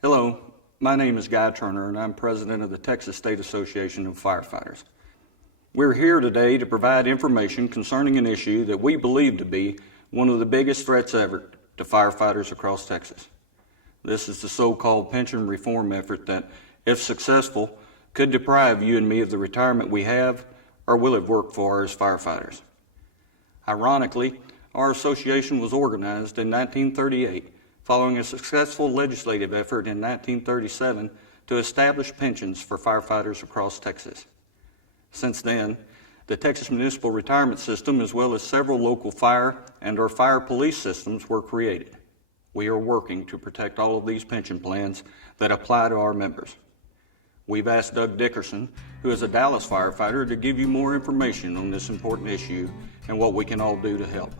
Hello, my name is Guy Turner and I'm president of the Texas State Association of Firefighters. We're here today to provide information concerning an issue that we believe to be one of the biggest threats ever to firefighters across Texas. This is the so-called pension reform effort that, if successful, could deprive you and me of the retirement we have or will have worked for as firefighters. Ironically, our association was organized in 1938 following a successful legislative effort in 1937 to establish pensions for firefighters across Texas. Since then, the Texas Municipal Retirement System, as well as several local fire and/or fire police systems, were created. We are working to protect all of these pension plans that apply to our members. We've asked Doug Dickerson, who is a Dallas firefighter, to give you more information on this important issue and what we can all do to help.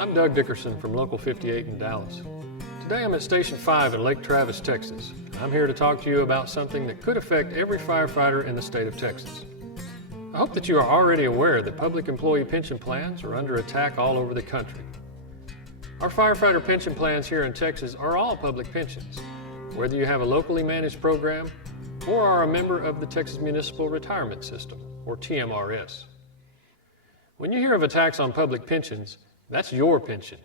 I'm Doug Dickerson from Local 58 in Dallas. Today I'm at Station 5 in Lake Travis, Texas. I'm here to talk to you about something that could affect every firefighter in the state of Texas. I hope that you are already aware that public employee pension plans are under attack all over the country. Our firefighter pension plans here in Texas are all public pensions, whether you have a locally managed program or are a member of the Texas Municipal Retirement System, or TMRS. When you hear of attacks on public pensions, that's your pension.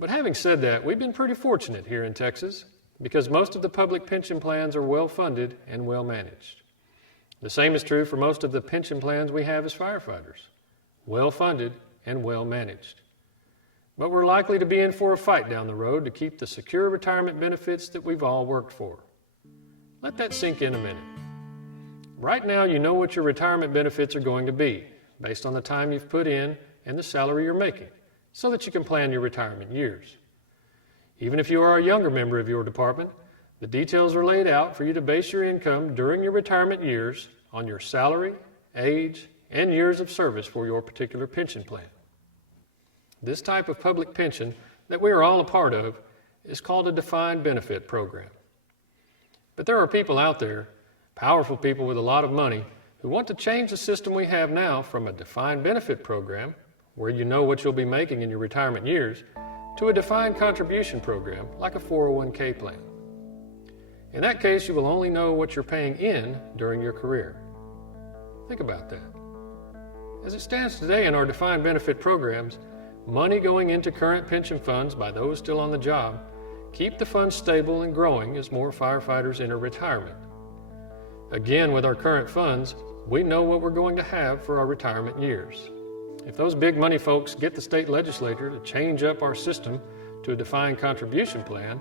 But having said that, we've been pretty fortunate here in Texas because most of the public pension plans are well funded and well managed. The same is true for most of the pension plans we have as firefighters, well funded and well managed. But we're likely to be in for a fight down the road to keep the secure retirement benefits that we've all worked for. Let that sink in a minute. Right now, you know what your retirement benefits are going to be based on the time you've put in and the salary you're making, so that you can plan your retirement years. Even if you are a younger member of your department, the details are laid out for you to base your income during your retirement years on your salary, age, and years of service for your particular pension plan. This type of public pension that we are all a part of is called a defined benefit program. But there are people out there, powerful people with a lot of money, who want to change the system we have now from a defined benefit program, where you know what you'll be making in your retirement years, to a defined contribution program like a 401k plan. In that case, you will only know what you're paying in during your career. Think about that. As it stands today in our defined benefit programs, money going into current pension funds by those still on the job keep the funds stable and growing as more firefighters enter retirement. Again, with our current funds, we know what we're going to have for our retirement years. If those big money folks get the state legislature to change up our system to a defined contribution plan,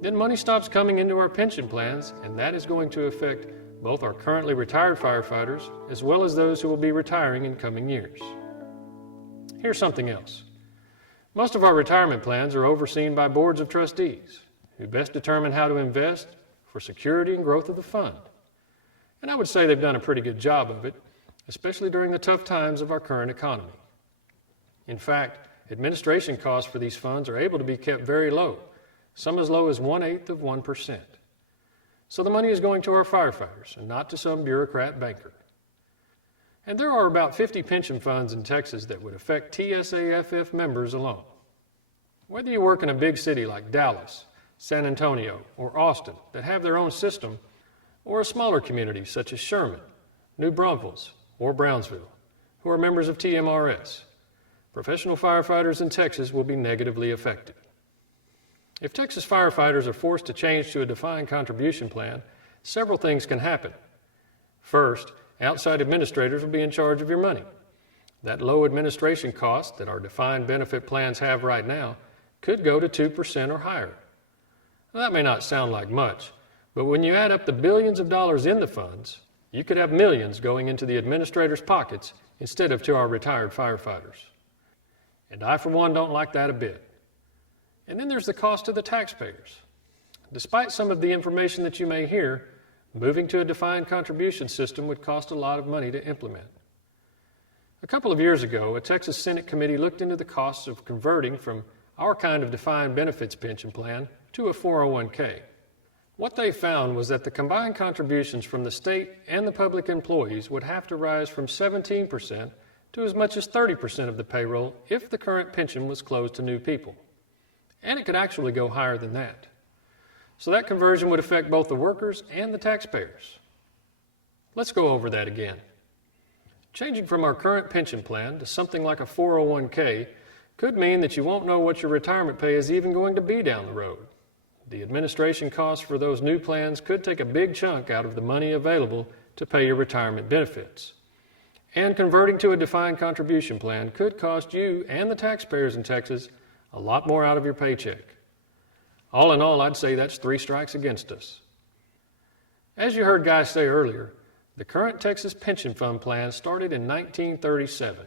then money stops coming into our pension plans, and that is going to affect both our currently retired firefighters as well as those who will be retiring in coming years. Here's something else. Most of our retirement plans are overseen by boards of trustees who best determine how to invest for security and growth of the fund. And I would say they've done a pretty good job of it, especially during the tough times of our current economy. In fact, administration costs for these funds are able to be kept very low, some as low as 1/8 of 1%. So the money is going to our firefighters and not to some bureaucrat banker. And there are about 50 pension funds in Texas that would affect TSAFF members alone. Whether you work in a big city like Dallas, San Antonio, or Austin that have their own system, or a smaller community such as Sherman, New Braunfels, or Brownsville, who are members of TMRS, professional firefighters in Texas will be negatively affected. If Texas firefighters are forced to change to a defined contribution plan, several things can happen. First, outside administrators will be in charge of your money. That low administration cost that our defined benefit plans have right now could go to 2% or higher. Now, that may not sound like much, but when you add up the billions of dollars in the funds, you could have millions going into the administrators' pockets instead of to our retired firefighters. And I, for one, don't like that a bit. And then there's the cost to the taxpayers. Despite some of the information that you may hear, moving to a defined contribution system would cost a lot of money to implement. A couple of years ago, a Texas Senate committee looked into the costs of converting from our kind of defined benefits pension plan to a 401k. What they found was that the combined contributions from the state and the public employees would have to rise from 17% to as much as 30% of the payroll if the current pension was closed to new people. And it could actually go higher than that. So that conversion would affect both the workers and the taxpayers. Let's go over that again. Changing from our current pension plan to something like a 401k could mean that you won't know what your retirement pay is even going to be down the road. The administration costs for those new plans could take a big chunk out of the money available to pay your retirement benefits. And converting to a defined contribution plan could cost you and the taxpayers in Texas a lot more out of your paycheck. All in all, I'd say that's 3 strikes against us. As you heard Guy say earlier, the current Texas pension fund plan started in 1937.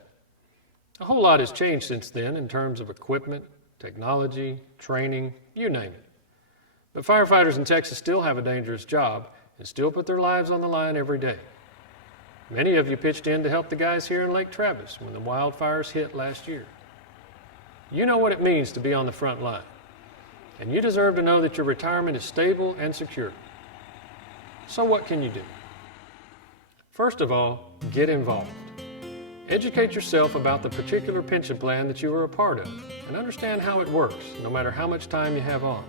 A whole lot has changed since then in terms of equipment, technology, training, you name it. But firefighters in Texas still have a dangerous job and still put their lives on the line every day. Many of you pitched in to help the guys here in Lake Travis when the wildfires hit last year. You know what it means to be on the front line, and you deserve to know that your retirement is stable and secure. So what can you do? First of all, get involved. Educate yourself about the particular pension plan that you are a part of and understand how it works, no matter how much time you have on.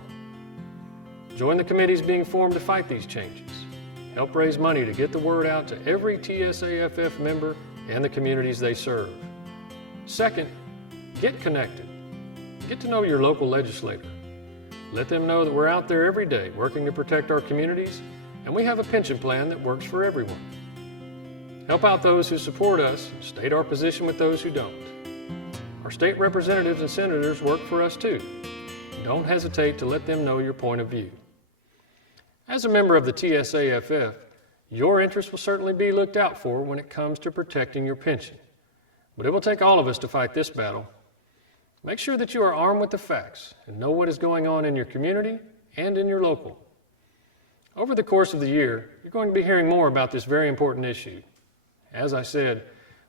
Join the committees being formed to fight these changes. Help raise money to get the word out to every TSAFF member and the communities they serve. Second, get connected. Get to know your local legislator. Let them know that we're out there every day working to protect our communities, and we have a pension plan that works for everyone. Help out those who support us and state our position with those who don't. Our state representatives and senators work for us too. Don't hesitate to let them know your point of view. As a member of the TSAFF, your interests will certainly be looked out for when it comes to protecting your pension. But it will take all of us to fight this battle. Make sure that you are armed with the facts and know what is going on in your community and in your local. Over the course of the year, you're going to be hearing more about this very important issue. As I said,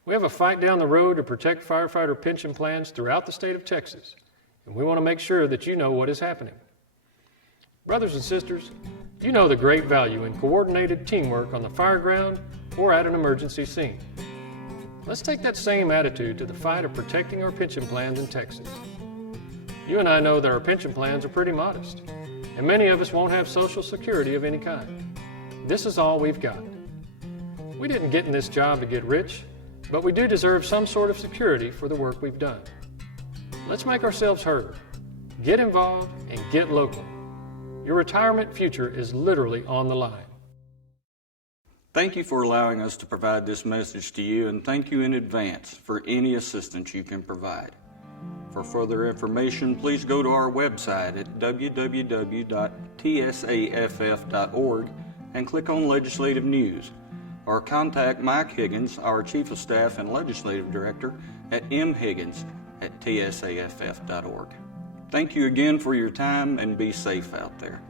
we have a fight down the road to protect firefighter pension plans throughout the state of Texas, and we want to make sure that you know what is happening. Brothers and sisters, you know the great value in coordinated teamwork on the fire ground or at an emergency scene. Let's take that same attitude to the fight of protecting our pension plans in Texas. You and I know that our pension plans are pretty modest, and many of us won't have Social Security of any kind. This is all we've got. We didn't get in this job to get rich, but we do deserve some sort of security for the work we've done. Let's make ourselves heard, get involved, and get local. Your retirement future is literally on the line. Thank you for allowing us to provide this message to you, and thank you in advance for any assistance you can provide. For further information, please go to our website at www.tsaff.org and click on Legislative News, or contact Mike Higgins, our Chief of Staff and Legislative Director, at mhiggins@tsaff.org. Thank you again for your time, and be safe out there.